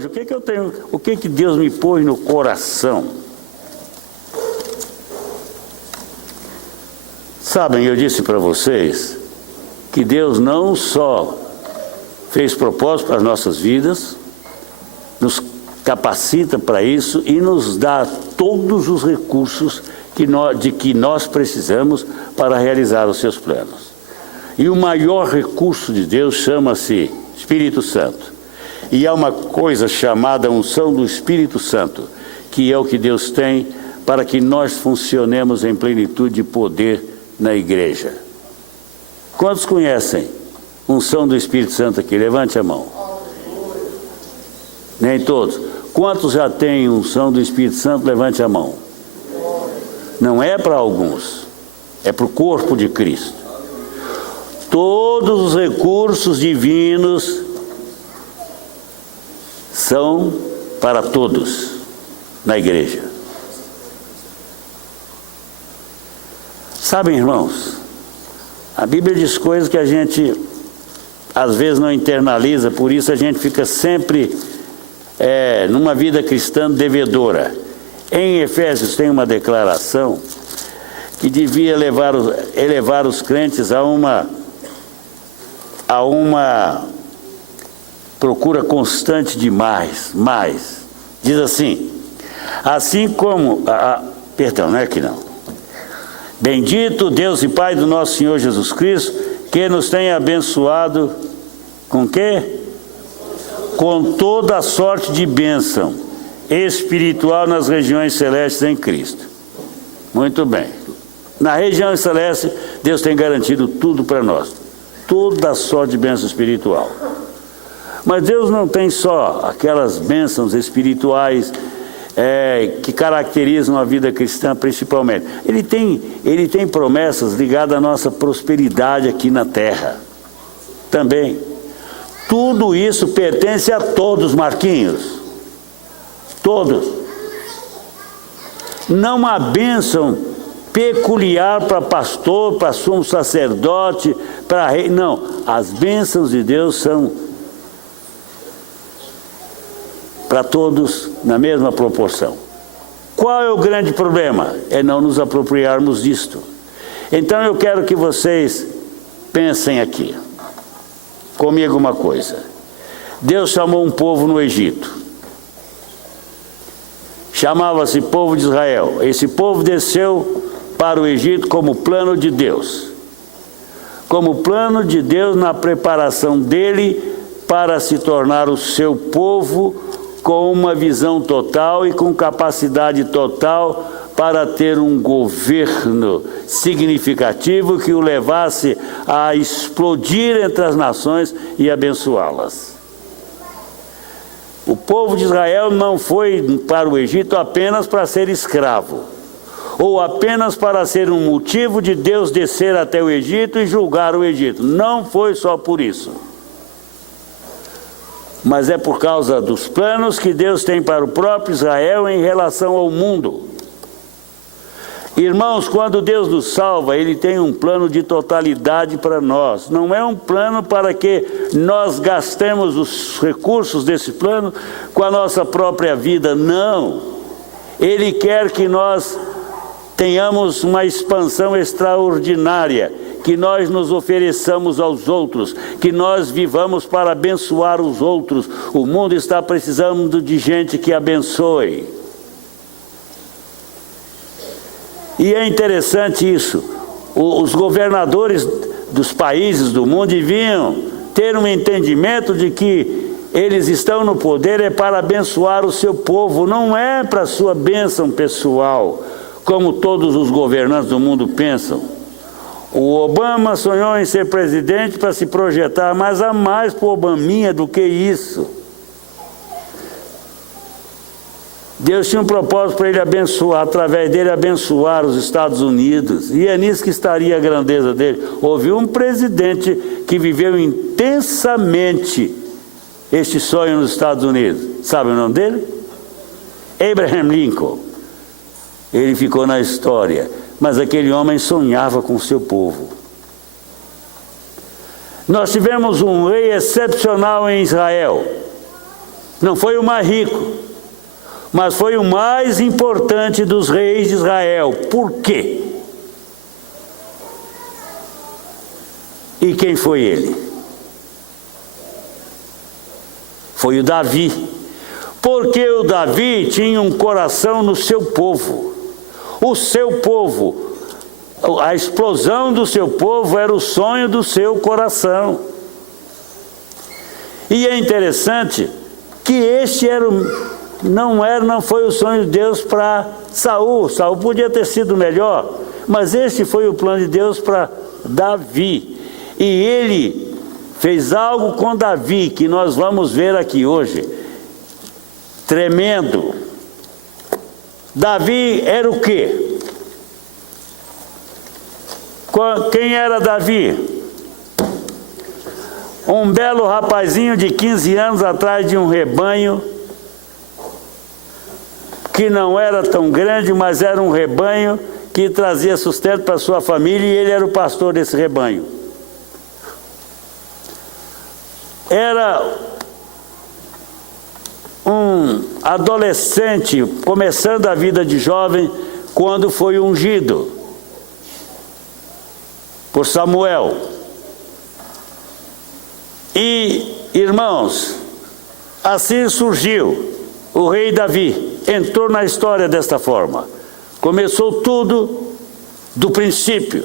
hoje? O que que eu tenho? O que que Deus me pôs no coração? Sabem, eu disse para vocês que Deus não só fez propósito para as nossas vidas, nos capacita para isso e nos dá todos os recursos de que nós precisamos para realizar os seus planos. E o maior recurso de Deus chama-se Espírito Santo. E há uma coisa chamada unção do Espírito Santo, que é o que Deus tem para que nós funcionemos em plenitude de poder na igreja. Quantos conhecem unção do Espírito Santo aqui? Levante a mão. Nem todos. Quantos já têm unção do Espírito Santo? Levante a mão. Não é para alguns, é para o corpo de Cristo. Todos os recursos divinos são para todos na igreja. Sabem, irmãos, a Bíblia diz coisas que a gente às vezes não internaliza, por isso a gente fica sempre numa vida cristã devedora. Em Efésios tem uma declaração que devia elevar os crentes a uma procura constante de mais. Diz assim como... perdão, não é aqui não. Bendito Deus e Pai do nosso Senhor Jesus Cristo, que nos tem abençoado com quê? Com toda a sorte de bênção espiritual nas regiões celestes em Cristo. Muito bem. Na região celeste, Deus tem garantido tudo para nós. Toda a sorte de bênção espiritual. Mas Deus não tem só aquelas bênçãos espirituais que caracterizam a vida cristã principalmente. Ele tem promessas ligadas à nossa prosperidade aqui na terra. Também. Tudo isso pertence a todos, Marquinhos. Todos. Não há bênção peculiar para pastor, para sumo sacerdote, para rei. Não. As bênçãos de Deus são para todos na mesma proporção. Qual é o grande problema? É não nos apropriarmos disto. Então eu quero que vocês pensem aqui comigo uma coisa. Deus chamou um povo no Egito. Chamava-se povo de Israel. Esse povo desceu para o Egito como plano de Deus. Como plano de Deus na preparação dele para se tornar o seu povo com uma visão total e com capacidade total para ter um governo significativo que o levasse a explodir entre as nações e abençoá-las. O povo de Israel não foi para o Egito apenas para ser escravo, ou apenas para ser um motivo de Deus descer até o Egito e julgar o Egito. Não foi só por isso. Mas é por causa dos planos que Deus tem para o próprio Israel em relação ao mundo. Irmãos, quando Deus nos salva, Ele tem um plano de totalidade para nós. Não é um plano para que nós gastemos os recursos desse plano com a nossa própria vida, não. Ele quer que nós tenhamos uma expansão extraordinária, que nós nos ofereçamos aos outros, que nós vivamos para abençoar os outros. O mundo está precisando de gente que abençoe. E é interessante isso. Os governadores dos países do mundo deviam ter um entendimento de que eles estão no poder é para abençoar o seu povo, não é para a sua bênção pessoal, como todos os governantes do mundo pensam. O Obama sonhou em ser presidente para se projetar, mas há mais para o Obaminha do que isso. Deus tinha um propósito para ele abençoar, através dele abençoar os Estados Unidos, e é nisso que estaria a grandeza dele. Houve um presidente que viveu intensamente este sonho nos Estados Unidos. Sabe o nome dele? Abraham Lincoln. Ele ficou na história, mas aquele homem sonhava com o seu povo. Nós tivemos um rei excepcional em Israel, Não foi o mais rico, mas foi o mais importante dos reis de Israel. Por quê? E quem foi ele? Foi o Davi. Porque o Davi tinha um coração no seu povo. O seu povo, a explosão do seu povo era o sonho do seu coração. E é interessante que este não foi o sonho de Deus para Saul. Saul podia ter sido melhor, mas este foi o plano de Deus para Davi. E ele fez algo com Davi que nós vamos ver aqui hoje. Tremendo. Davi era o quê? Quem era Davi? Um belo rapazinho de 15 anos atrás de um rebanho, que não era tão grande, mas era um rebanho que trazia sustento para sua família, e ele era o pastor desse rebanho. Era um adolescente, começando a vida de jovem, quando foi ungido por Samuel. E, irmãos, assim surgiu o rei Davi, entrou na história desta forma. Começou tudo do princípio,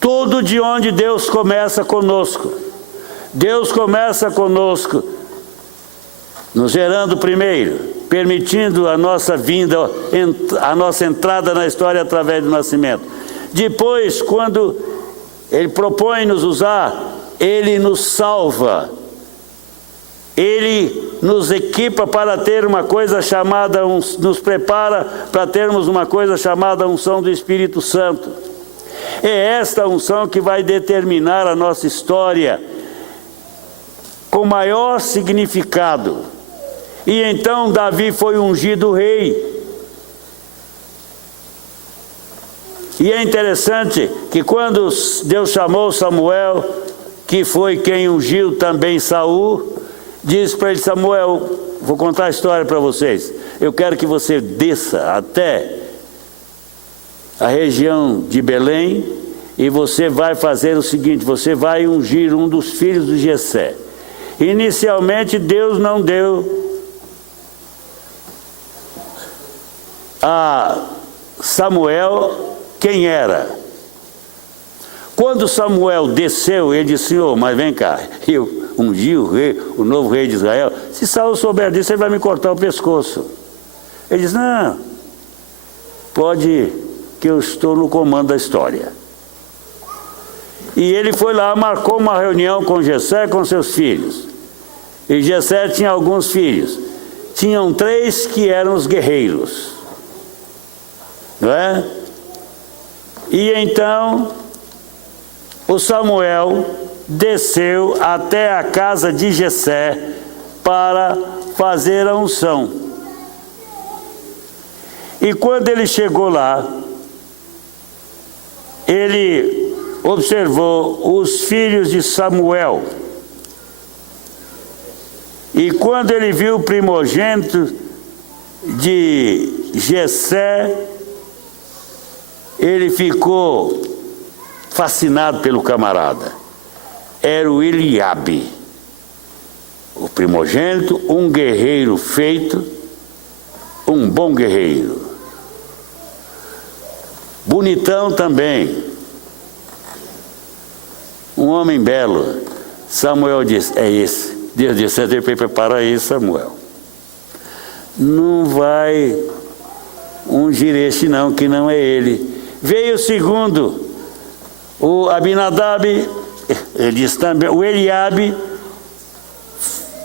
tudo de onde Deus começa conosco. Deus começa conosco, nos gerando primeiro, permitindo a nossa vinda, a nossa entrada na história através do nascimento. Depois, quando Ele propõe nos usar, Ele nos salva. Ele nos equipa para ter uma coisa chamada, nos prepara para termos uma coisa chamada unção do Espírito Santo. É esta unção que vai determinar a nossa história com maior significado. E então Davi foi ungido rei. E é interessante que quando Deus chamou Samuel, que foi quem ungiu também Saul, diz para ele: Samuel, vou contar a história para vocês. Eu quero que você desça até a região de Belém e você vai fazer o seguinte: você vai ungir um dos filhos de Jessé. Inicialmente Deus não deu a Samuel quem era. Quando Samuel desceu, ele disse: Senhor, mas vem cá, eu ungi o rei, o novo rei de Israel. Se Saul souber disso, ele vai me cortar o pescoço. Ele disse: não, pode ir, que eu estou no comando da história. E ele foi lá, marcou uma reunião com Jessé, com seus filhos. E Jessé tinha alguns filhos. Tinham 3 que eram os guerreiros, não é? E então o Samuel desceu até a casa de Jessé para fazer a unção. E quando ele chegou lá, ele observou os filhos de Samuel. E quando ele viu o primogênito de Jessé, ele ficou fascinado pelo camarada. Era o Eliabe, o primogênito, um guerreiro feito, um bom guerreiro. Bonitão também, um homem belo. Samuel disse: é esse. Deus disse: você tem que preparar isso, Samuel. Não vai ungir este não, que não é ele. Veio o segundo, o Abinadab, ele disse também, o Eliabe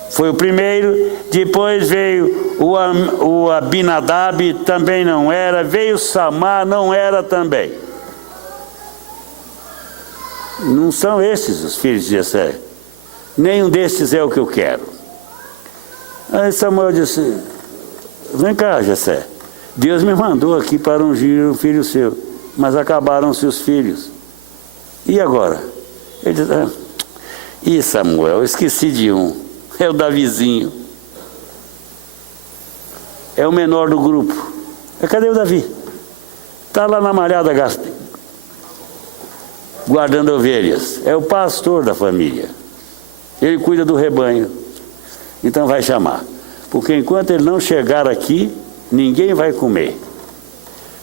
foi o primeiro, depois veio o Abinadab, também não era, veio Samar, não era também. Não são esses os filhos de Jessé. Nenhum desses é o que eu quero. Aí Samuel disse: vem cá, Jessé, Deus me mandou aqui para ungir um filho seu, mas acabaram-se os filhos. E agora? Ele disse: Samuel, eu esqueci de um, é o Davizinho. é o menor do grupo. Cadê o Davi? Está lá na malhada guardando ovelhas. É o pastor da família. Ele cuida do rebanho. Então vai chamar. Porque enquanto ele não chegar aqui, ninguém vai comer.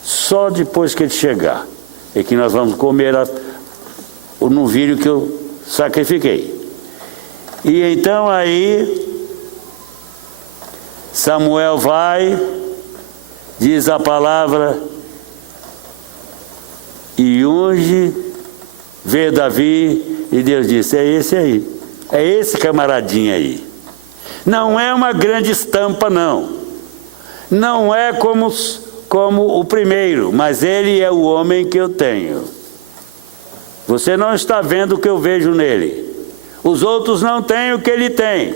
Só depois que ele chegar é que nós vamos comer o novilho que eu sacrifiquei. E então aí Samuel vai, diz a palavra, e unge, vê Davi, e Deus disse: é esse aí, é esse camaradinho aí. Não é uma grande estampa, não. Não é como o primeiro, mas ele é o homem que eu tenho. Você não está vendo o que eu vejo nele. Os outros não têm o que ele tem.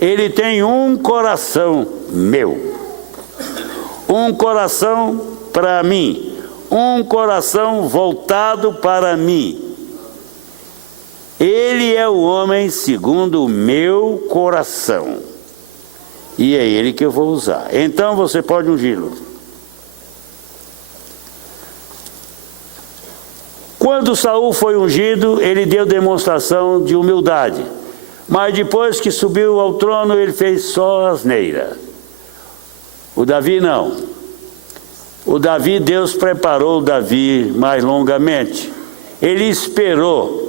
Ele tem um coração meu. Um coração para mim. Um coração voltado para mim. Ele é o homem segundo o meu coração. E é ele que eu vou usar. Então você pode ungí-lo. Quando Saul foi ungido, ele deu demonstração de humildade. Mas depois que subiu ao trono, ele fez só asneira. O Davi não. O Davi, Deus preparou o Davi mais longamente. Ele esperou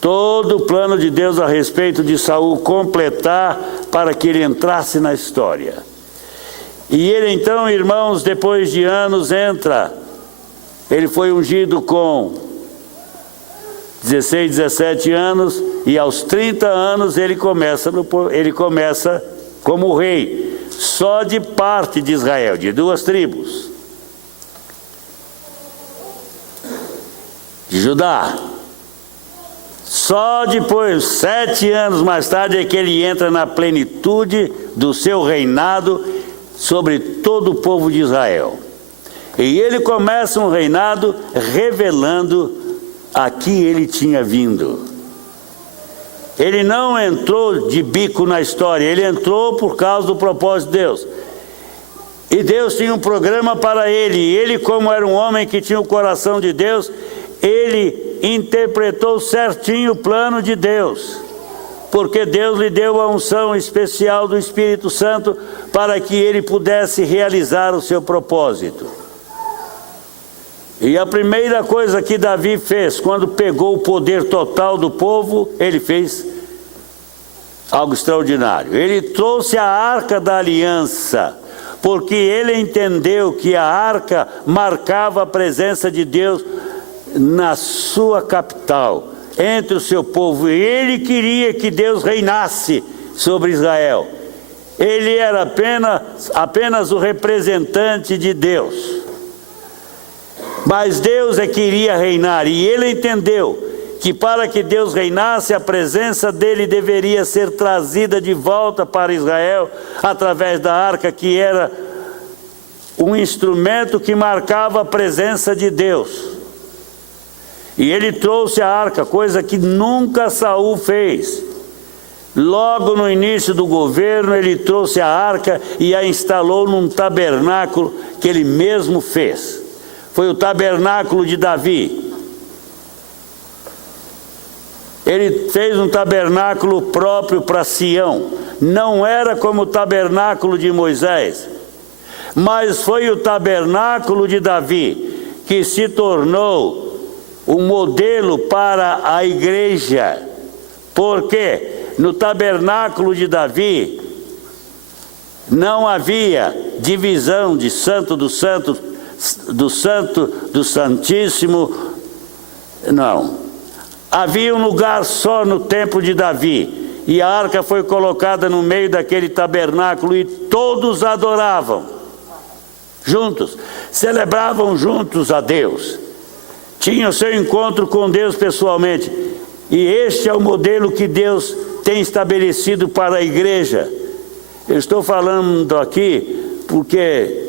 todo o plano de Deus a respeito de Saul completar para que ele entrasse na história. E ele então, irmãos, depois de anos entra. Ele foi ungido com 16, 17 anos, e aos 30 anos ele começa como rei, só de parte de Israel, de 2 tribos. De Judá. Só depois, 7 anos mais tarde, é que ele entra na plenitude do seu reinado sobre todo o povo de Israel. E ele começa um reinado revelando a que ele tinha vindo. Ele não entrou de bico na história, ele entrou por causa do propósito de Deus. E Deus tinha um programa para ele, e ele, como era um homem que tinha o coração de Deus, ele interpretou certinho o plano de Deus, porque Deus lhe deu a unção especial do Espírito Santo para que ele pudesse realizar o seu propósito. E a primeira coisa que Davi fez, quando pegou o poder total do povo, ele fez algo extraordinário. Ele trouxe a Arca da Aliança, porque ele entendeu que a arca marcava a presença de Deus na sua capital, entre o seu povo. E ele queria que Deus reinasse sobre Israel. Ele era apenas o representante de Deus. Mas Deus queria reinar, e ele entendeu que para que Deus reinasse, a presença dele deveria ser trazida de volta para Israel, através da arca, que era um instrumento que marcava a presença de Deus. E ele trouxe a arca, coisa que nunca Saul fez. Logo no início do governo, ele trouxe a arca e a instalou num tabernáculo que ele mesmo fez. Foi o tabernáculo de Davi. Ele fez um tabernáculo próprio para Sião. Não era como o tabernáculo de Moisés, mas foi o tabernáculo de Davi que se tornou um modelo para a igreja. Porque no tabernáculo de Davi não havia divisão de santo do santo, do santo do santíssimo, não. Havia um lugar só no templo de Davi, e a arca foi colocada no meio daquele tabernáculo, e todos adoravam juntos, celebravam juntos a Deus, tinham seu encontro com Deus pessoalmente. E este é o modelo que Deus tem estabelecido para a igreja. Eu estou falando aqui porque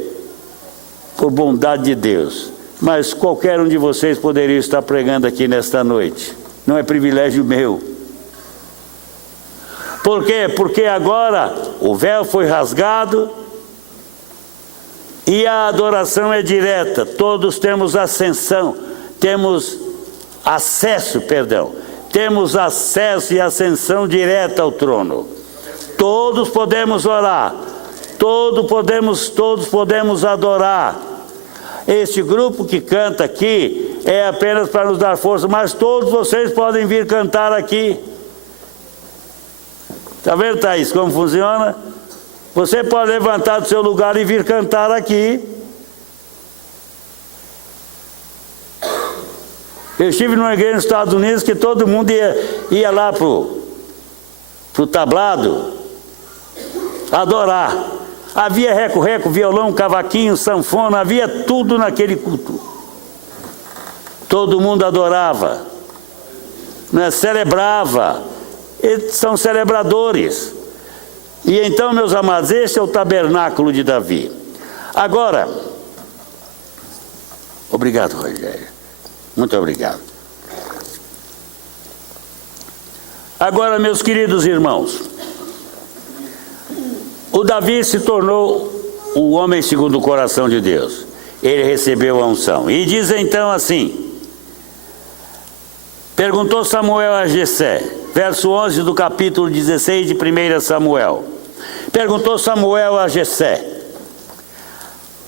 por bondade de Deus, mas qualquer um de vocês poderia estar pregando aqui nesta noite. Não é privilégio meu. Por quê? Porque agora o véu foi rasgado E a adoração é direta, todos temos temos acesso e ascensão direta ao trono. Todos podemos orar, todos podemos adorar. Este grupo que canta aqui é apenas para nos dar força, mas todos vocês podem vir cantar aqui. Está vendo, Thaís, como funciona? Você pode levantar do seu lugar e vir cantar aqui. Eu estive numa igreja nos Estados Unidos que todo mundo ia lá pro tablado adorar. Havia reco-reco, violão, cavaquinho, sanfona, havia tudo naquele culto. Todo mundo adorava, né? Celebrava. Eles são celebradores. E então, meus amados, esse é o tabernáculo de Davi. Agora, obrigado, Rogério. Muito obrigado. Agora, meus queridos irmãos, o Davi se tornou o homem segundo o coração de Deus. Ele recebeu a unção. E diz então assim: perguntou Samuel a Jessé, verso 11 do capítulo 16 de 1 Samuel. Perguntou Samuel a Jessé: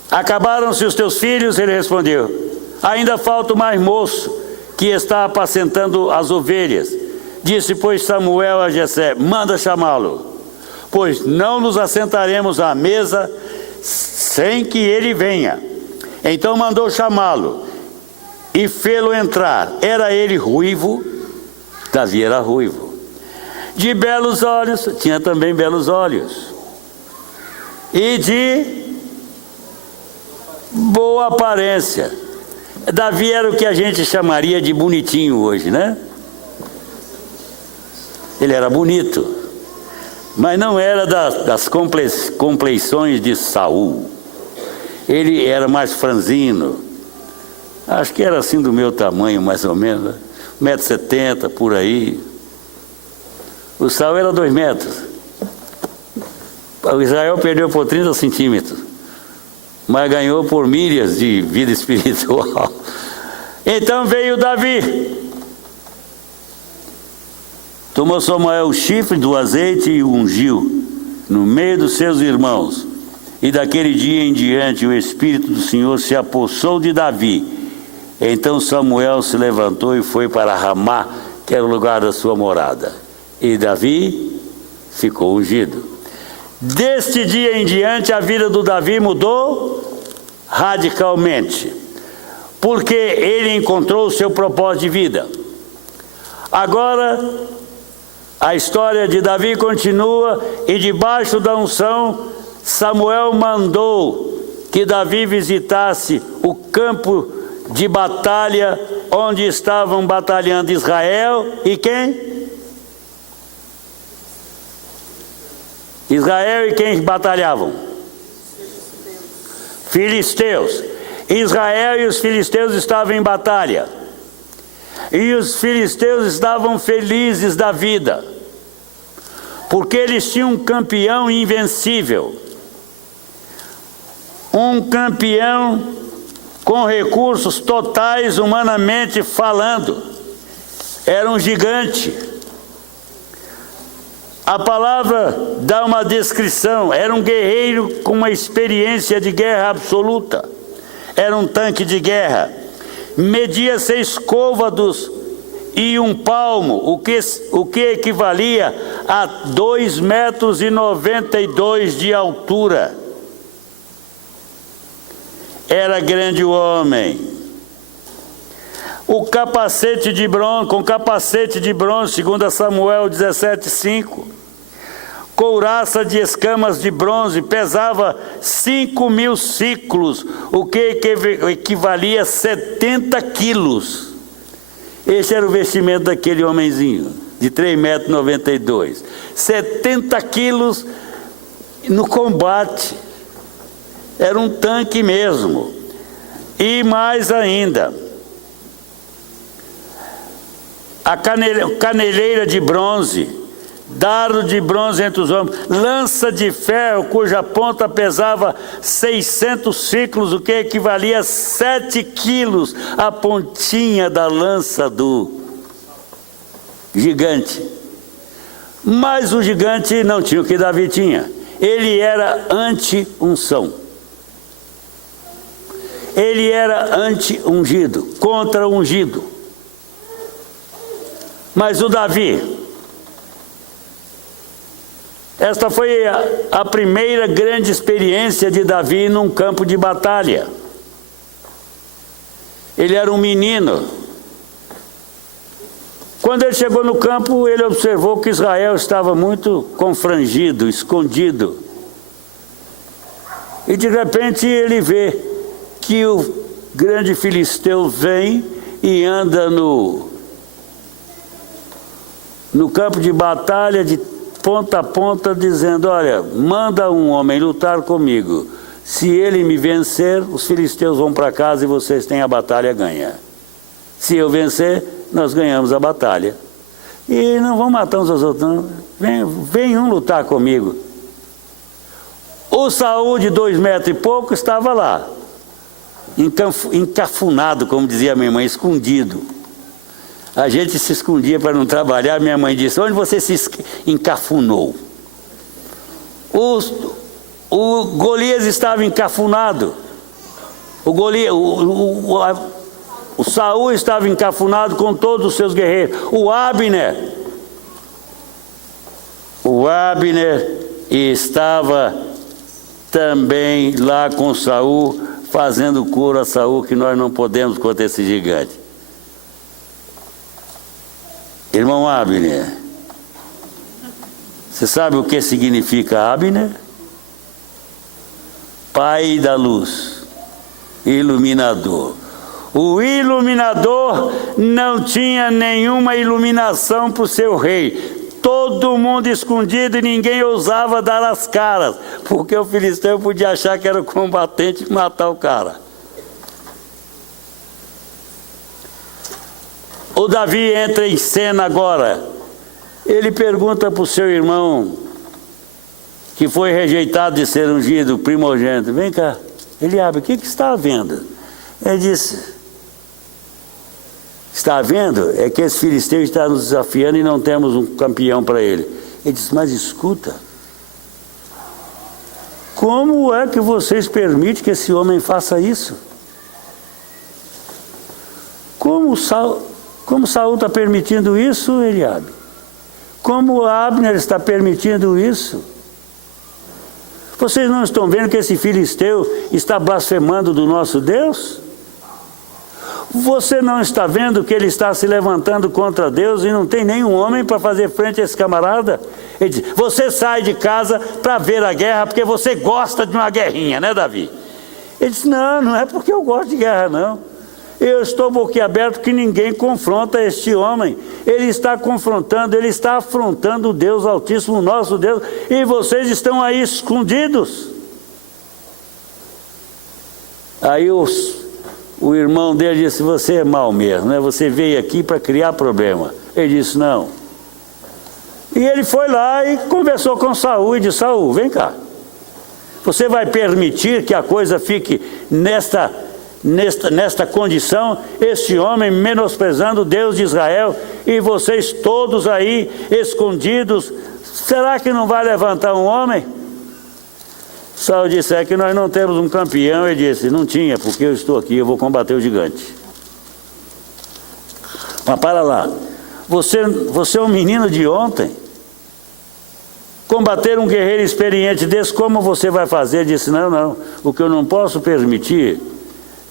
acabaram-se os teus filhos? Ele respondeu: ainda falta o mais moço, que está apacentando as ovelhas. Disse, pois, Samuel a Jessé: manda chamá-lo, pois não nos assentaremos à mesa sem que ele venha. Então mandou chamá-lo e fê-lo entrar. Era ele ruivo, Davi era ruivo, de belos olhos, tinha também belos olhos, e de boa aparência. Davi era o que a gente chamaria de bonitinho hoje, né? Ele era bonito, mas não era das compleições de Saul. Ele era mais franzino, acho que era assim do meu tamanho, mais ou menos, 1,70 m, por aí. O Saul era 2 metros. O Israel perdeu por 30 centímetros, mas ganhou por milhas de vida espiritual. Então veio Davi. Tomou Samuel o chifre do azeite e o ungiu no meio dos seus irmãos. E daquele dia em diante o Espírito do Senhor se apossou de Davi. Então Samuel se levantou e foi para Ramá, que era o lugar da sua morada. E Davi ficou ungido. Deste dia em diante a vida do Davi mudou radicalmente, porque ele encontrou o seu propósito de vida. Agora a história de Davi continua, e debaixo da unção Samuel mandou que Davi visitasse o campo de batalha onde estavam batalhando Israel e quem? Israel e quem batalhavam? Filisteus. Israel e os filisteus estavam em batalha. E os filisteus estavam felizes da vida, porque eles tinham um campeão invencível. Um campeão com recursos totais, humanamente falando. Era um gigante. A palavra dá uma descrição. Era um guerreiro com uma experiência de guerra absoluta. Era um tanque de guerra. Media 6 côvados e 1 palmo, o que equivalia a 2,92 m de altura. Era grande o homem. Com capacete de bronze, segundo Samuel 17:5. Couraça de escamas de bronze, pesava 5.000 ciclos, o que equivalia a 70 quilos. Esse era o vestimento daquele homenzinho, de 3,92 m. 70 quilos no combate. Era um tanque mesmo. E mais ainda, a caneleira de bronze dardo de bronze entre os homens, lança de ferro, cuja ponta pesava 600 ciclos, o que equivalia a 7 quilos, a pontinha da lança do gigante. Mas o gigante não tinha o que Davi tinha. Ele era anti-unção. Ele era anti-ungido, contra-ungido. Mas o Davi, esta foi a primeira grande experiência de Davi num campo de batalha. Ele era um menino. Quando ele chegou no campo, ele observou que Israel estava muito confrangido, escondido. E de repente ele vê que o grande filisteu vem e anda no campo de batalha de ponta a ponta, dizendo: olha, manda um homem lutar comigo. Se ele me vencer, os filisteus vão para casa e vocês têm a batalha ganha. Se eu vencer, nós ganhamos a batalha. E não vão matar uns aos outros, não. Vem um lutar comigo. O Saul, de 2 metros e pouco, estava lá, encafunado, como dizia minha mãe, escondido. A gente se escondia para não trabalhar. Minha mãe disse: onde você se encafunou? O Golias estava encafunado. O Saul estava encafunado com todos os seus guerreiros. O Abner estava também lá com Saul, fazendo coro a Saul, que nós não podemos contra esse gigante. Irmão Abner, você sabe o que significa Abner? Pai da luz, iluminador. O iluminador não tinha nenhuma iluminação para o seu rei. Todo mundo escondido e ninguém ousava dar as caras, porque o filisteu podia achar que era o combatente e matar o cara. O Davi entra em cena agora. Ele pergunta para o seu irmão, que foi rejeitado de ser ungido, primogênito: vem cá, Eliabe, o que está havendo? Ele disse: está vendo? É que esse filisteu está nos desafiando e não temos um campeão para ele. Ele disse: mas escuta, como é que vocês permitem que esse homem faça isso? Como Saul está permitindo isso, Eliabe? Como Abner está permitindo isso? Vocês não estão vendo que esse filisteu está blasfemando do nosso Deus? Você não está vendo que ele está se levantando contra Deus e não tem nenhum homem para fazer frente a esse camarada? Ele diz: você sai de casa para ver a guerra porque você gosta de uma guerrinha, né, Davi? Ele disse: não é porque eu gosto de guerra, não. Eu estou boquiaberto que ninguém confronta este homem. Ele está confrontando, ele está afrontando o Deus Altíssimo, o nosso Deus, e vocês estão aí escondidos. Aí o irmão dele disse: você é mau mesmo, né? Você veio aqui para criar problema. Ele disse: não. E ele foi lá e conversou com Saul e disse: Saul, vem cá. Você vai permitir que a coisa fique nesta condição, este homem menosprezando o Deus de Israel, e vocês todos aí escondidos? Será que não vai levantar um homem? Saul disse: é que nós não temos um campeão. Ele disse: não tinha, porque eu estou aqui, eu vou combater o gigante. Mas para lá, você é um menino de ontem. Combater um guerreiro experiente desse, como você vai fazer? Ele disse: não, o que eu não posso permitir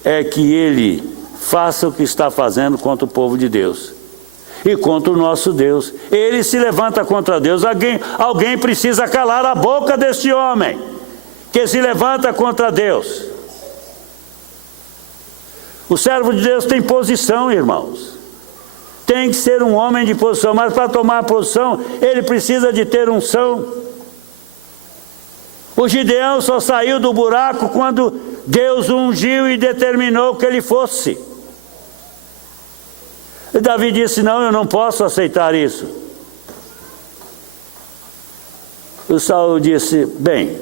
é que ele faça o que está fazendo contra o povo de Deus e contra o nosso Deus. Ele se levanta contra Deus. Alguém precisa calar a boca deste homem que se levanta contra Deus. O servo de Deus tem posição, irmãos. Tem que ser um homem de posição, mas para tomar posição ele precisa de ter unção. O Gideão só saiu do buraco quando Deus o ungiu e determinou que ele fosse. E Davi disse: não, eu não posso aceitar isso. O Saul disse, bem,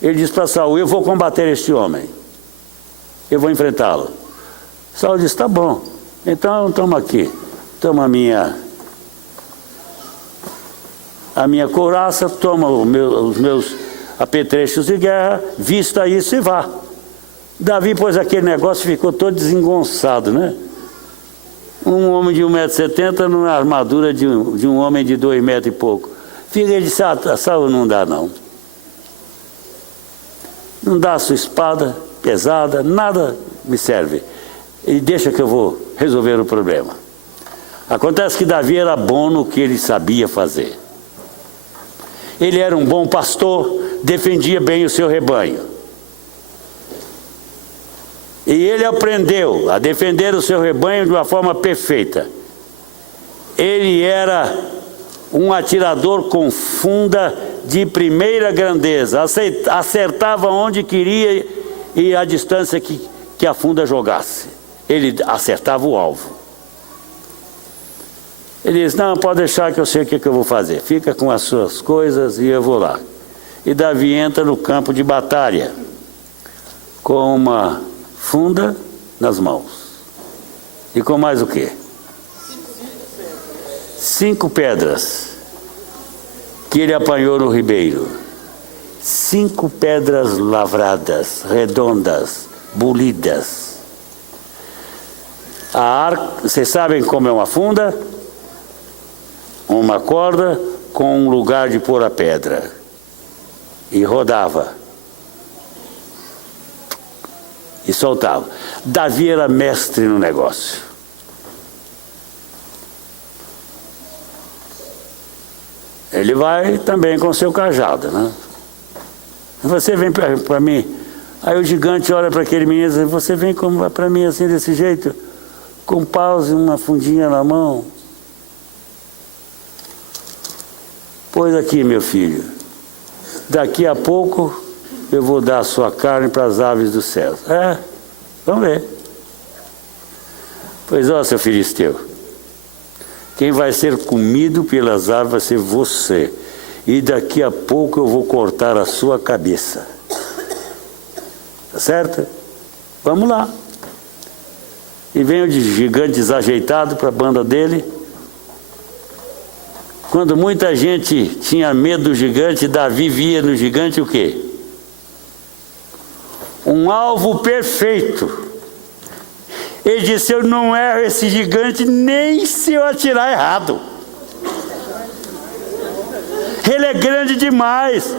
ele disse para Saul, eu vou combater este homem, eu vou enfrentá-lo. Saul disse, tá bom, então toma aqui, toma a minha couraça, toma os meus apetrechos de guerra, vista isso e vá. Davi pôs aquele negócio e ficou todo desengonçado, né? Um homem de 1,70 m numa armadura de um homem de 2 metros e pouco. Ele disse, Saul, não dá não. Não dá a sua espada pesada, nada me serve. E deixa que eu vou resolver o problema. Acontece que Davi era bom no que ele sabia fazer. Ele era um bom pastor, defendia bem o seu rebanho. E ele aprendeu a defender o seu rebanho de uma forma perfeita. Ele era um atirador com funda de primeira grandeza. Acertava onde queria e a distância que a funda jogasse. Ele acertava o alvo. Ele disse, não, pode deixar que eu sei o que eu vou fazer. Fica com as suas coisas e eu vou lá. E Davi entra no campo de batalha com uma funda nas mãos. E com mais o quê? 5 pedras que ele apanhou no ribeiro. 5 pedras lavradas, redondas, polidas. Vocês sabem como é uma funda? Uma corda com um lugar de pôr a pedra. E rodava. E soltava. Davi era mestre no negócio. Ele vai também com seu cajado, né? Você vem para mim. Aí o gigante olha para aquele menino e diz, você vem para mim assim desse jeito, com paus e uma fundinha na mão. Pois aqui, meu filho, daqui a pouco eu vou dar a sua carne para as aves dos céus. Vamos ver. Pois ó, seu filisteu, quem vai ser comido pelas aves vai ser você. E daqui a pouco eu vou cortar a sua cabeça. Tá certo? Vamos lá. E vem o gigante desajeitado para a banda dele. Quando muita gente tinha medo do gigante, Davi via no gigante o quê? Um alvo perfeito. Ele disse, eu não erro esse gigante nem se eu atirar errado. Ele é grande demais.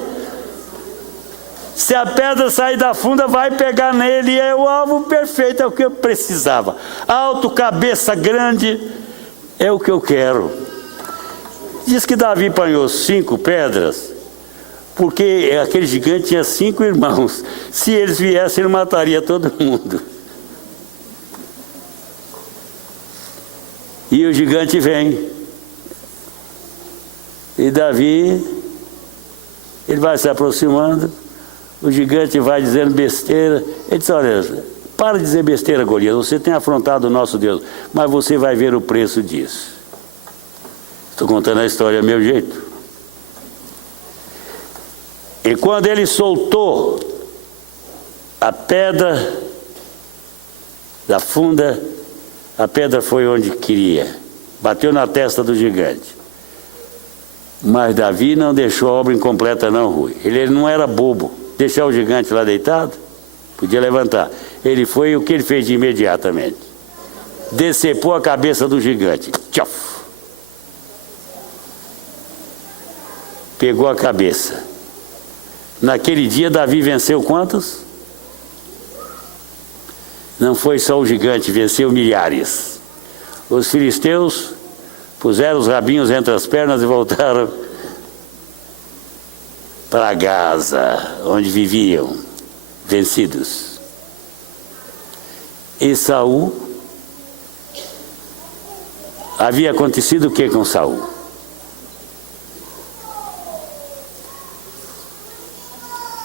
Se a pedra sair da funda, vai pegar nele. E é o alvo perfeito, é o que eu precisava. Alto, cabeça grande, é o que eu quero. Diz que Davi apanhou 5 pedras, porque aquele gigante tinha 5 irmãos. Se eles viessem, ele mataria todo mundo. E o gigante vem. E Davi, ele vai se aproximando, o gigante vai dizendo besteira. Ele diz, olha, para de dizer besteira, Golias, você tem afrontado o nosso Deus, mas você vai ver o preço disso. Estou contando a história do meu jeito. E quando ele soltou a pedra da funda, a pedra foi onde queria, bateu na testa do gigante. Mas Davi não deixou a obra incompleta não, Rui. Ele não era bobo. Deixar o gigante lá deitado, podia levantar. Ele foi, e o que ele fez de imediatamente? Decepou a cabeça do gigante. Tchof! Pegou a cabeça. Naquele dia Davi venceu quantos? Não foi só o gigante, venceu milhares. Os filisteus puseram os rabinhos entre as pernas e voltaram para Gaza, onde viviam, vencidos. E Saul, havia acontecido o que com Saul?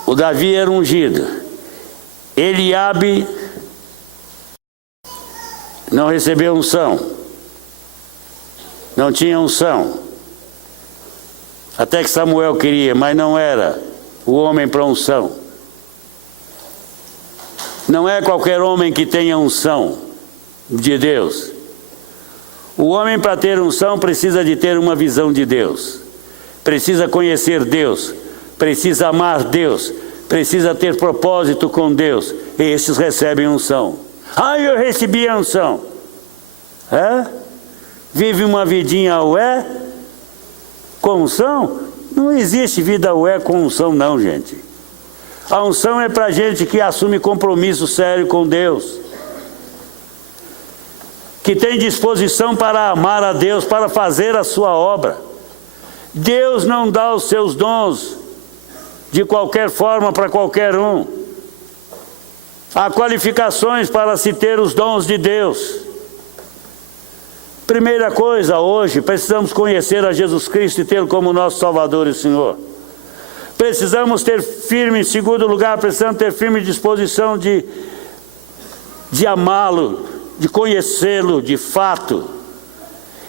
O Davi era ungido. Eliabe não recebeu unção. Não tinha unção. Até que Samuel queria, mas não era o homem para unção. Não é qualquer homem que tenha unção de Deus. O homem, para ter unção, precisa de ter uma visão de Deus. Precisa conhecer Deus. Precisa amar Deus. Precisa ter propósito com Deus. E esses recebem unção. Eu recebi a unção. Vive uma vidinha ué com unção? Não existe vida ué com unção não, gente. A unção é para gente que assume compromisso sério com Deus. Que tem disposição para amar a Deus, para fazer a sua obra. Deus não dá os seus dons de qualquer forma para qualquer um. Há qualificações para se ter os dons de Deus. Primeira coisa, hoje, precisamos conhecer a Jesus Cristo e tê-lo como nosso Salvador e Senhor. Precisamos ter firme, em segundo lugar, precisamos ter firme disposição de amá-lo, de conhecê-lo de fato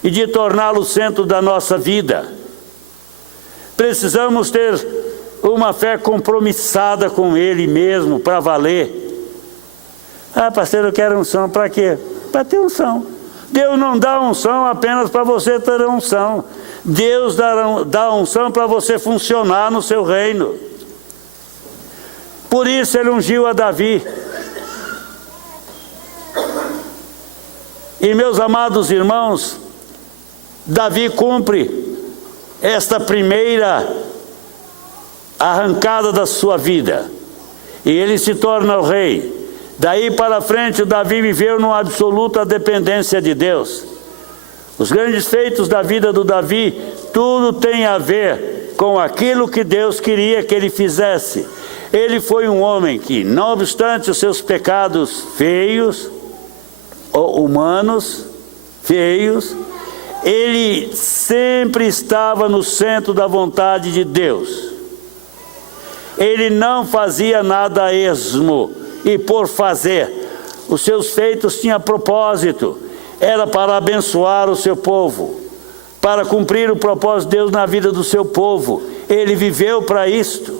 e de torná-lo o centro da nossa vida. Precisamos ter uma fé compromissada com Ele mesmo, para valer. Pastor, eu quero unção, para quê? Para ter unção. Deus não dá unção apenas para você ter unção. Deus dá unção para você funcionar no seu reino. Por isso Ele ungiu a Davi. E meus amados irmãos, Davi cumpre esta primeira arrancada da sua vida. E ele se torna o rei. Daí para frente, o Davi viveu numa absoluta dependência de Deus. Os grandes feitos da vida do Davi, tudo tem a ver com aquilo que Deus queria que ele fizesse. Ele foi um homem que, não obstante os seus pecados feios, ou humanos, feios, ele sempre estava no centro da vontade de Deus. Ele não fazia nada a esmo e por fazer. Os seus feitos tinham propósito. Era para abençoar o seu povo, para cumprir o propósito de Deus na vida do seu povo. Ele viveu para isto.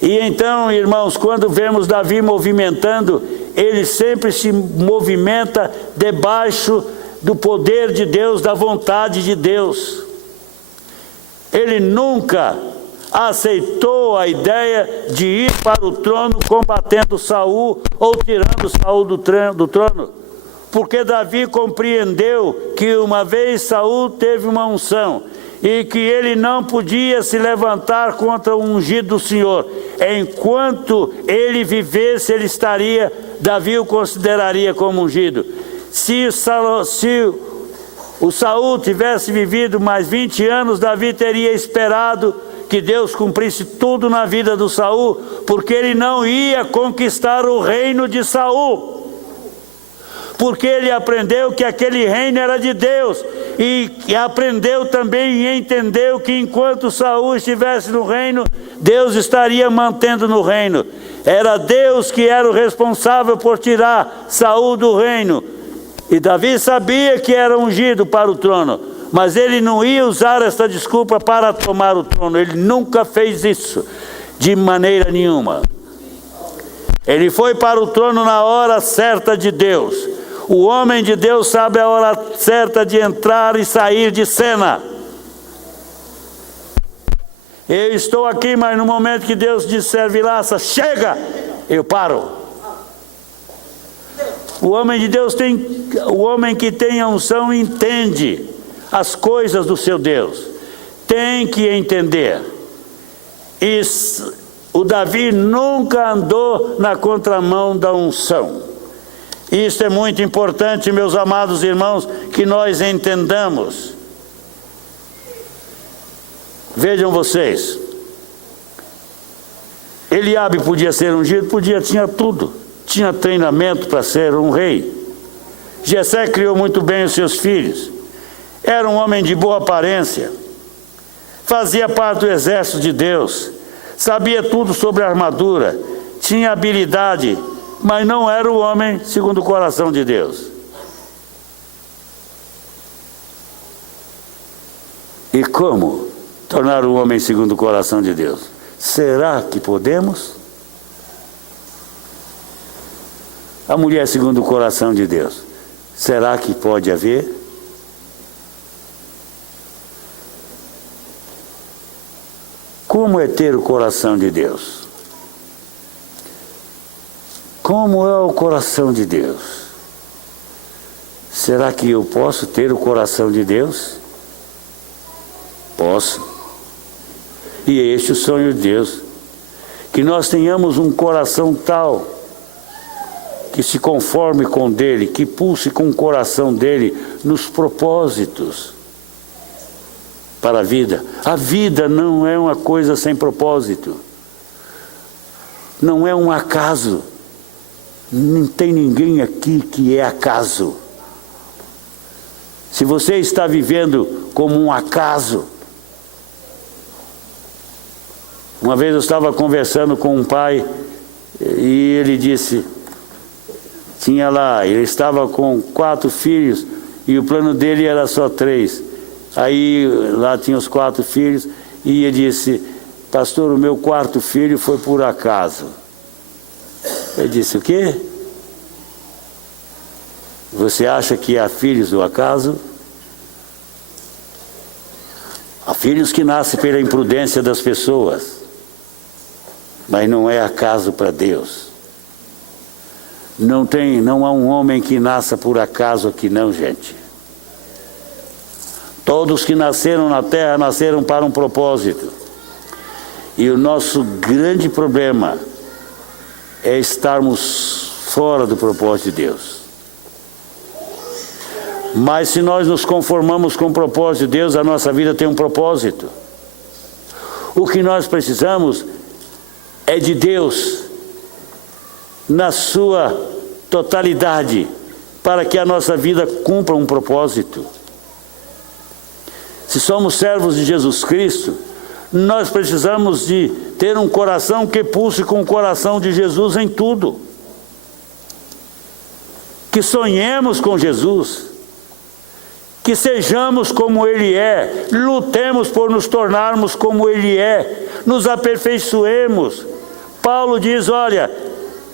E então, irmãos, quando vemos Davi movimentando, ele sempre se movimenta debaixo do poder de Deus, da vontade de Deus. Ele nunca aceitou a ideia de ir para o trono combatendo Saul ou tirando Saul do trono, porque Davi compreendeu que uma vez Saul teve uma unção e que ele não podia se levantar contra o ungido do Senhor. Enquanto ele vivesse, Davi o consideraria como ungido. Se o Saul tivesse vivido mais 20 anos, Davi teria esperado que Deus cumprisse tudo na vida do Saul, porque ele não ia conquistar o reino de Saul, porque ele aprendeu que aquele reino era de Deus, e aprendeu também e entendeu que enquanto Saul estivesse no reino, Deus estaria mantendo no reino. Era Deus que era o responsável por tirar Saul do reino, e Davi sabia que era ungido para o trono, mas ele não ia usar essa desculpa para tomar o trono. Ele nunca fez isso, de maneira nenhuma. Ele foi para o trono na hora certa de Deus. O homem de Deus sabe a hora certa de entrar e sair de cena. Eu estou aqui, mas no momento que Deus disser, Vilaça, chega, eu paro. O homem de Deus o homem que tem a unção entende as coisas do seu Deus. Tem que entender. O Davi nunca andou na contramão da unção. Isso é muito importante, meus amados irmãos, que nós entendamos. Vejam vocês. Eliabe podia ser ungido? Podia, tinha tudo. Tinha treinamento para ser um rei. Jessé criou muito bem os seus filhos. Era um homem de boa aparência. Fazia parte do exército de Deus. Sabia tudo sobre a armadura. Tinha habilidade, mas não era o homem segundo o coração de Deus. E como tornar o homem segundo o coração de Deus? Será que podemos? A mulher segundo o coração de Deus, será que pode haver? Como é ter o coração de Deus? Como é o coração de Deus? Será que eu posso ter o coração de Deus? Posso. E é este o sonho de Deus, que nós tenhamos um coração tal, que se conforme com o dele, que pulse com o coração dele nos propósitos para a vida. A vida não é uma coisa sem propósito, não é um acaso. Não tem ninguém aqui que é acaso. Se você está vivendo como um acaso. Uma vez eu estava conversando com um pai e ele disse, ele estava com 4 filhos e o plano dele era só 3. Aí lá tinha os 4 filhos e ele disse, pastor, o meu 4º filho foi por acaso. Eu disse, o quê? Você acha que há filhos do acaso? Há filhos que nascem pela imprudência das pessoas, mas não é acaso para Deus. Não há um homem que nasça por acaso aqui não, gente. Todos que nasceram na terra nasceram para um propósito. E o nosso grande problema é estarmos fora do propósito de Deus. Mas se nós nos conformamos com o propósito de Deus, a nossa vida tem um propósito. O que nós precisamos é de Deus na sua totalidade, para que a nossa vida cumpra um propósito. Se somos servos de Jesus Cristo, nós precisamos de ter um coração que pulse com o coração de Jesus em tudo. Que sonhemos com Jesus, que sejamos como Ele é, lutemos por nos tornarmos como Ele é, nos aperfeiçoemos. Paulo diz, olha,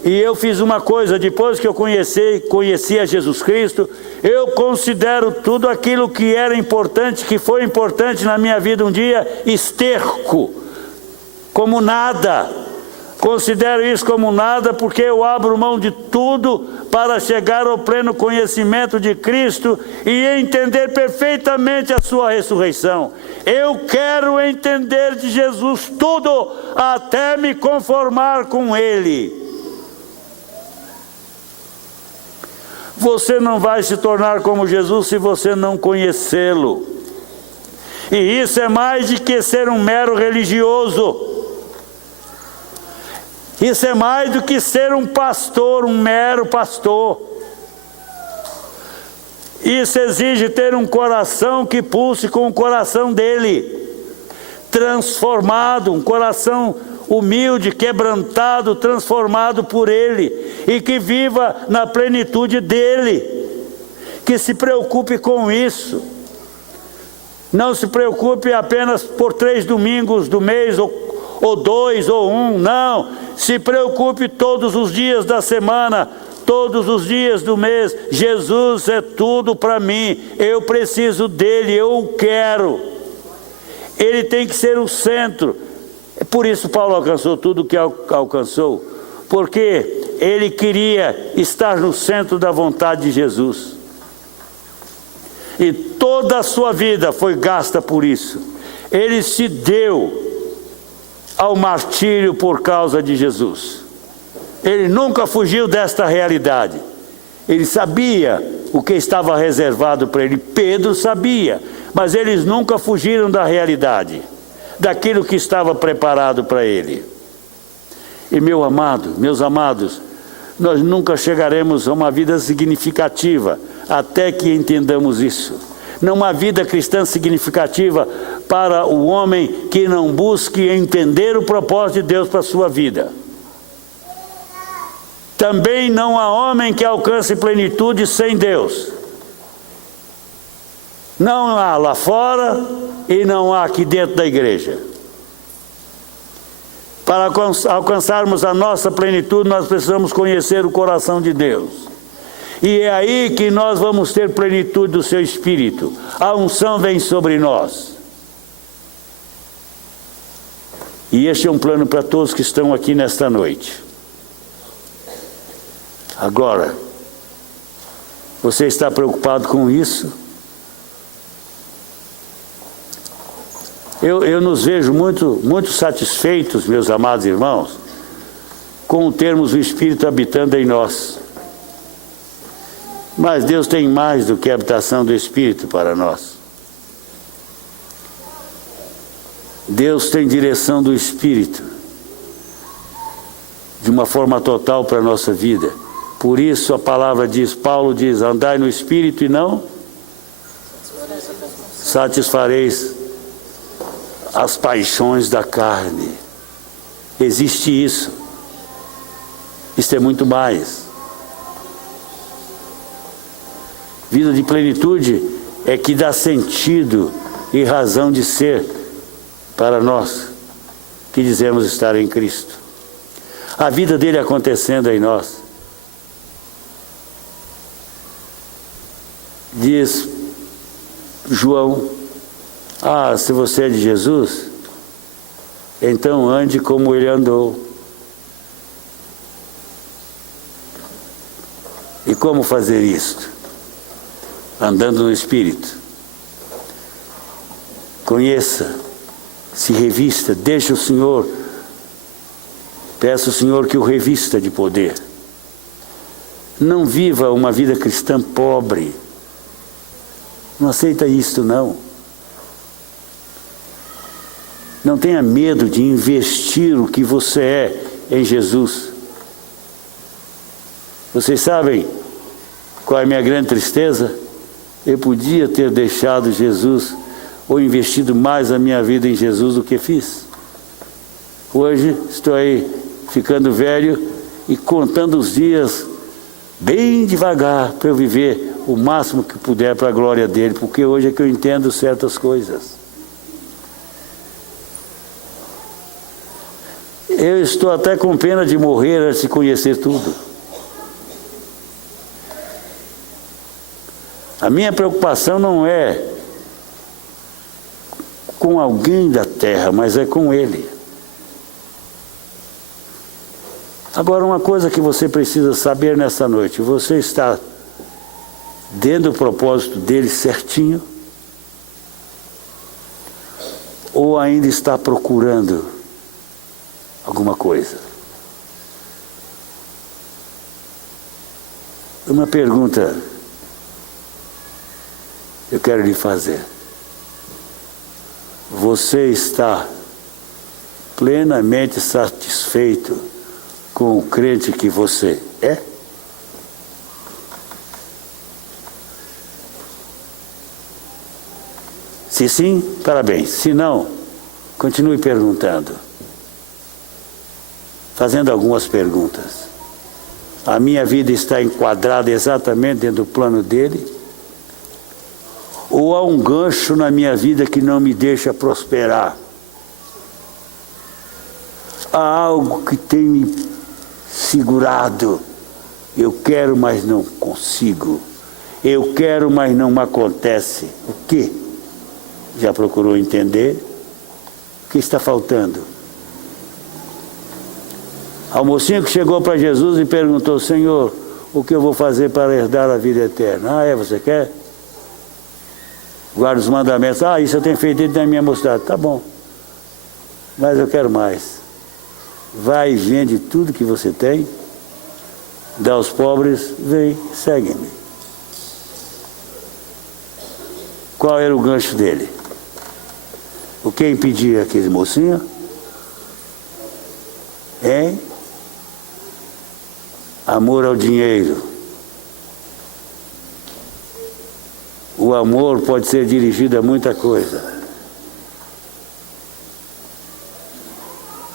e eu fiz uma coisa, depois que eu conheci a Jesus Cristo, eu considero tudo aquilo que era importante, que foi importante na minha vida um dia, esterco, como nada. Considero isso como nada porque eu abro mão de tudo para chegar ao pleno conhecimento de Cristo e entender perfeitamente a sua ressurreição. Eu quero entender de Jesus tudo até me conformar com Ele. Você não vai se tornar como Jesus se você não conhecê-lo. E isso é mais do que ser um mero religioso. Isso é mais do que ser um pastor, um mero pastor. Isso exige ter um coração que pulse com o coração dele, transformado, um coração humilde, quebrantado, transformado por ele, e que viva na plenitude dele, que se preocupe com isso. Não se preocupe apenas por 3 domingos do mês, ou 2, ou 1, não. Se preocupe todos os dias da semana, todos os dias do mês. Jesus é tudo para mim, eu preciso dele, eu o quero. Ele tem que ser o centro. Por isso Paulo alcançou tudo o que alcançou, porque ele queria estar no centro da vontade de Jesus. E toda a sua vida foi gasta por isso. Ele se deu ao martírio por causa de Jesus. Ele nunca fugiu desta realidade. Ele sabia o que estava reservado para ele. Pedro sabia, mas eles nunca fugiram da realidade, daquilo que estava preparado para ele. E meus amados, nós nunca chegaremos a uma vida significativa até que entendamos isso. Não há vida cristã significativa para o homem que não busque entender o propósito de Deus para a sua vida. Também não há homem que alcance plenitude sem Deus. Não há lá fora e não há aqui dentro da igreja. Para alcançarmos a nossa plenitude, nós precisamos conhecer o coração de Deus. E é aí que nós vamos ter plenitude do seu Espírito. A unção vem sobre nós. E este é um plano para todos que estão aqui nesta noite. Agora, você está preocupado com isso? Eu nos vejo muito satisfeitos, meus amados irmãos, com termos o Espírito habitando em nós. Mas Deus tem mais do que a habitação do Espírito para nós. Deus tem direção do Espírito de uma forma total para a nossa vida. Por isso a palavra diz, Paulo diz, andai no Espírito e não satisfareis as paixões da carne. Existe isso. Isso é muito mais. Vida de plenitude é que dá sentido e razão de ser para nós que dizemos estar em Cristo. A vida dele acontecendo em nós. Diz João, se você é de Jesus, então ande como ele andou. E como fazer isto? Andando no Espírito. Conheça, se revista, deixe o Senhor, peça ao Senhor que o revista de poder. Não viva uma vida cristã pobre. Não aceita isto, não. Não tenha medo de investir o que você é em Jesus. Vocês sabem qual é a minha grande tristeza? Eu podia ter deixado Jesus ou investido mais a minha vida em Jesus do que fiz. Hoje estou aí ficando velho e contando os dias bem devagar para eu viver o máximo que puder para a glória dele, porque hoje é que eu entendo certas coisas. Eu estou até com pena de morrer antes de conhecer tudo. A minha preocupação não é com alguém da terra, mas é com ele. Agora, uma coisa que você precisa saber nessa noite: você está dentro do propósito dele certinho? Ou ainda está procurando alguma coisa? Uma pergunta eu quero lhe fazer. Você está plenamente satisfeito com o crente que você é? Se sim, parabéns. Se não, continue perguntando. Fazendo algumas perguntas. A minha vida está enquadrada exatamente dentro do plano dele? Ou há um gancho na minha vida que não me deixa prosperar? Há algo que tem me segurado. Eu quero, mas não consigo. Eu quero, mas não me acontece. O quê? Já procurou entender? O que está faltando? Há um mocinho que chegou para Jesus e perguntou: Senhor, o que eu vou fazer para herdar a vida eterna? Você quer? Guarda os mandamentos. Isso eu tenho feito desde a minha mocidade. Tá bom. Mas eu quero mais. Vai e vende tudo que você tem, dá aos pobres, vem, segue-me. Qual era o gancho dele? O que impedia aquele mocinho? Amor ao dinheiro. O amor pode ser dirigido a muita coisa.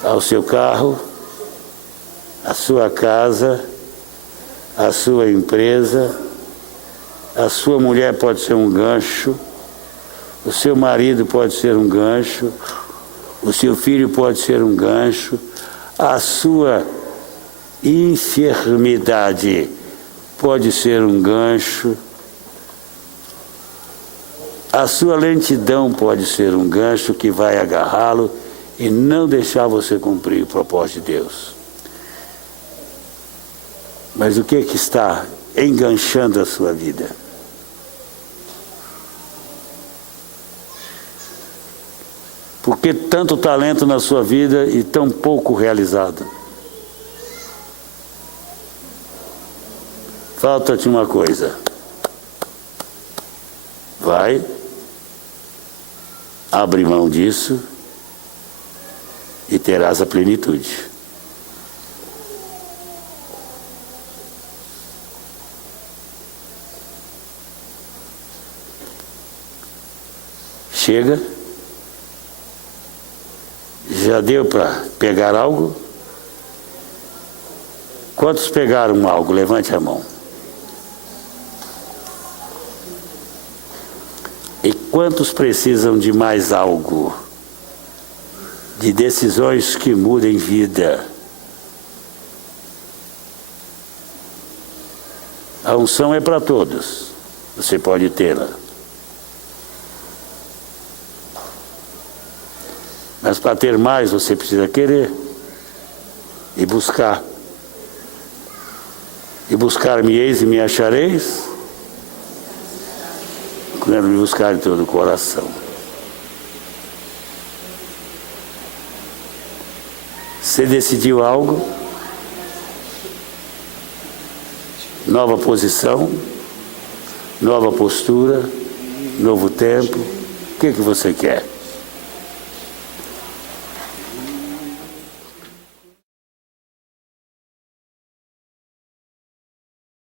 Ao seu carro, à sua casa, à sua empresa. A sua mulher pode ser um gancho. o seu marido pode ser um gancho, o seu filho pode ser um gancho, a sua enfermidade pode ser um gancho, a sua lentidão pode ser um gancho que vai agarrá-lo e não deixar você cumprir o propósito de Deus. Mas o que é que está enganchando a sua vida? Por que tanto talento na sua vida e tão pouco realizado? Falta-te uma coisa. Vai, abre mão disso e terás a plenitude. Chega. Já deu para pegar algo? Quantos pegaram algo? Levante a mão. E quantos precisam de mais algo? De decisões que mudem vida. A unção é para todos. Você pode tê-la. Mas para ter mais, você precisa querer e buscar. E buscar-me-eis e me achareis, quando me buscar de todo o coração. Você decidiu algo? Nova posição, nova postura, novo tempo. O que você quer?